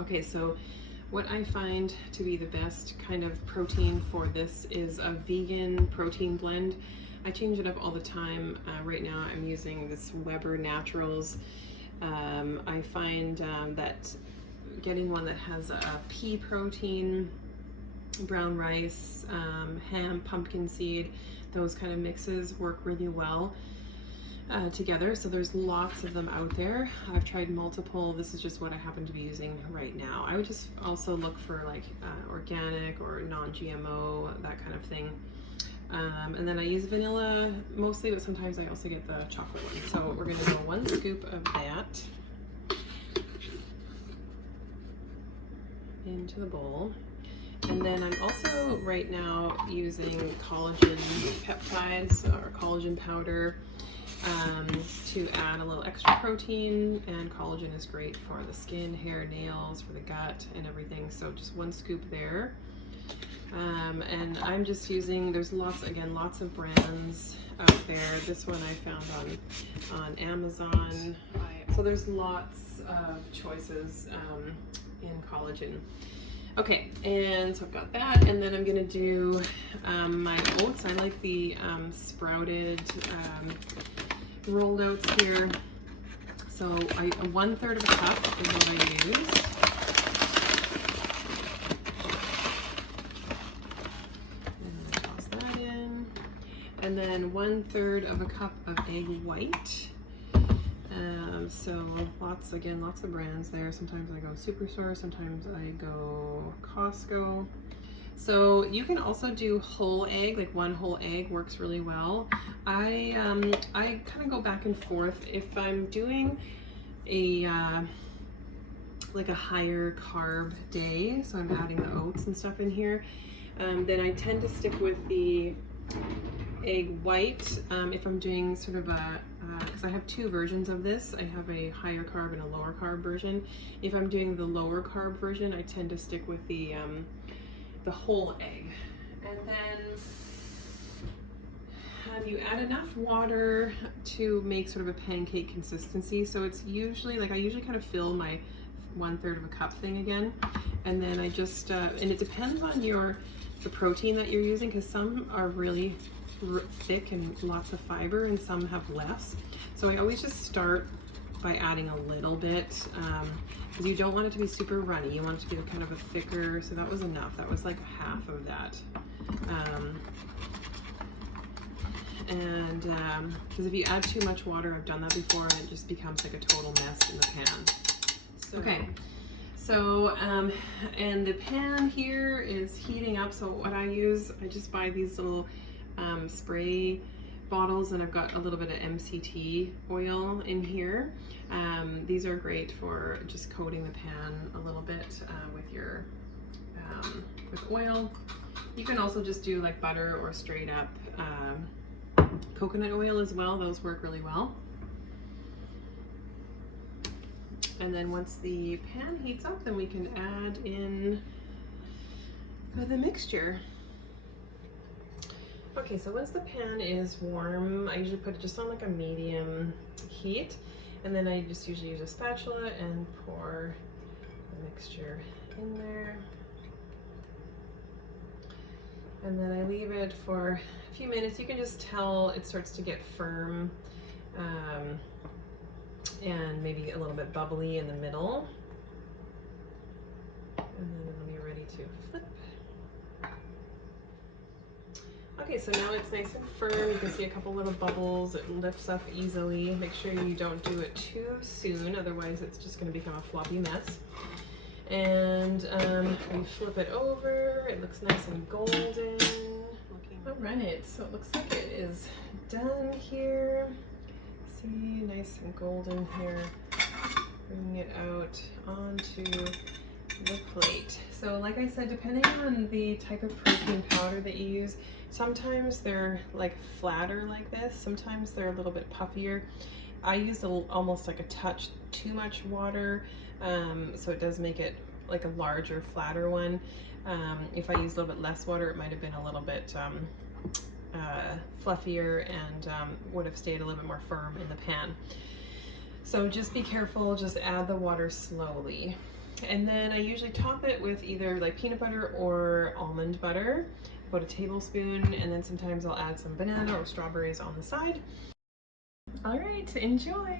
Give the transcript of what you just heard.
Okay, so what I find to be the best kind of protein for this is a vegan protein blend. I change it up all the time. Right now I'm using this Weber Naturals. I find that getting one that has a pea protein, brown rice, ham, pumpkin seed, those kind of mixes work really well together. So there's lots of them out there. I've tried multiple. This is just what I happen to be using right now. I would just also look for like organic or non-GMO, that kind of thing. And then I use vanilla mostly, but sometimes I also get the chocolate one. So we're gonna go 1 scoop of that into the bowl. And then I'm also right now using collagen peptides or collagen powder to add a little extra protein, and collagen is great for the skin, hair, nails, for the gut and everything. So just 1 scoop there. And I'm just using, there's lots of brands out there. This one I found on Amazon. So there's lots of choices in collagen. Okay, and so I've got that, and then I'm gonna do my oats. I like the sprouted rolled oats here. So 1/3 of a cup is what I use. And I toss that in. And then 1/3 of a cup of egg white. So lots of brands there. Sometimes I go Superstore, sometimes I go Costco. So you can also do whole egg, like 1 whole egg works really well. I kind of go back and forth. If I'm doing a like a higher carb day, so I'm adding the oats and stuff in here, then I tend to stick with the egg white. If I'm doing sort of a, because I have 2 versions of this. I have a higher carb and a lower carb version. If I'm doing the lower carb version, I tend to stick with the whole egg. And then you add enough water to make sort of a pancake consistency. So it's usually, like I usually kind of fill my 1/3 of a cup thing again. And then I just, and it depends on the protein that you're using, because some are really thick and lots of fiber and some have less. So I always just start by adding a little bit, because you don't want it to be super runny. You want it to be kind of a thicker, so that was enough. That was like half of that. Because if you add too much water, I've done that before, and it just becomes like a total mess in the pan. So, okay. So, and the pan here is heating up. So what I use, I just buy these little spray bottles, and I've got a little bit of MCT oil in here. These are great for just coating the pan a little bit with your with oil. You can also just do like butter or straight up coconut oil as well. Those work really well. And then once the pan heats up, then we can add in the mixture. Okay, so once the pan is warm, I usually put it just on like a medium heat, and then I just usually use a spatula and pour the mixture in there. And then I leave it for a few minutes. You can just tell it starts to get firm and maybe a little bit bubbly in the middle. And then it'll be ready to flip. Okay, so now it's nice and firm. You can see a couple little bubbles. It lifts up easily. Make sure you don't do it too soon, otherwise it's just going to become a floppy mess. And we flip it over. It looks nice and golden. All right, so it looks like it is done here. See, nice and golden here. Bringing it out onto the plate. So like I said, depending on the type of protein powder that you use, sometimes they're like flatter like this, sometimes they're a little bit puffier. I use almost like a touch too much water, so it does make it like a larger, flatter one. If I use a little bit less water, it might have been a little bit fluffier and would have stayed a little bit more firm in the pan. So just be careful, just add the water slowly. And then I usually top it with either like peanut butter or almond butter, about a tablespoon, and then sometimes I'll add some banana or strawberries on the side. All right, enjoy.